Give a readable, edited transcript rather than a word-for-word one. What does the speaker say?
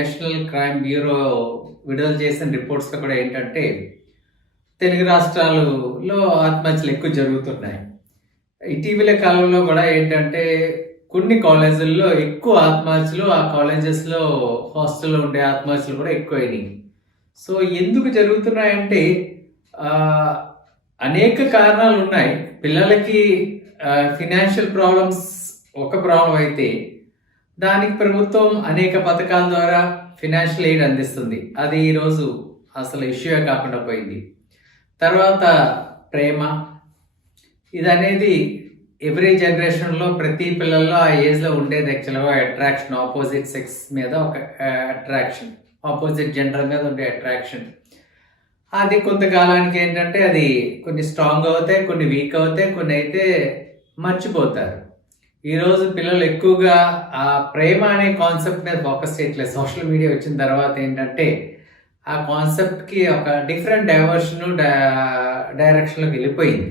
National crime bureau విడుదల చేసిన రిపోర్ట్స్లో కూడా ఏంటంటే తెలుగు రాష్ట్రాలలో ఆత్మహత్యలు ఎక్కువ జరుగుతున్నాయి. ఇటీవల కాలంలో కూడా ఏంటంటే కొన్ని కాలేజీల్లో ఎక్కువ ఆత్మహత్యలు, ఆ కాలేజెస్లో హాస్టల్లో ఉండే ఆత్మహత్యలు కూడా ఎక్కువైనాయి. సో ఎందుకు జరుగుతున్నాయంటే అనేక కారణాలు ఉన్నాయి. పిల్లలకి ఫినాన్షియల్ ప్రాబ్లమ్స్ ఒక ప్రాబ్లం అయితే దానికి ప్రభుత్వం అనేక పథకాల ద్వారా ఫినాన్షియల్ ఎయిడ్ అందిస్తుంది. అది ఈరోజు అసలు ఇష్యూ కాకుండా పోయింది. తర్వాత ప్రేమ, ఇది అనేది ఎవ్రీ జనరేషన్లో ప్రతి పిల్లల్లో ఆ ఏజ్లో ఉండేది. యాక్చువల్గా అట్రాక్షన్, ఆపోజిట్ సెక్స్ మీద ఒక అట్రాక్షన్, ఆపోజిట్ జెండర్ మీద ఉండే అట్రాక్షన్. అది కొంతకాలానికి ఏంటంటే అది కొన్ని స్ట్రాంగ్ అవుతాయి, కొన్ని వీక్ అవుతాయి, కొన్ని అయితే మర్చిపోతారు. ఈరోజు పిల్లలు ఎక్కువగా ఆ ప్రేమ అనే కాన్సెప్ట్ మీద ఫోకస్ చేయట్లేదు. సోషల్ మీడియా వచ్చిన తర్వాత ఏంటంటే ఆ కాన్సెప్ట్కి ఒక డిఫరెంట్ డైవర్షన్ డైరెక్షన్లోకి వెళ్ళిపోయింది.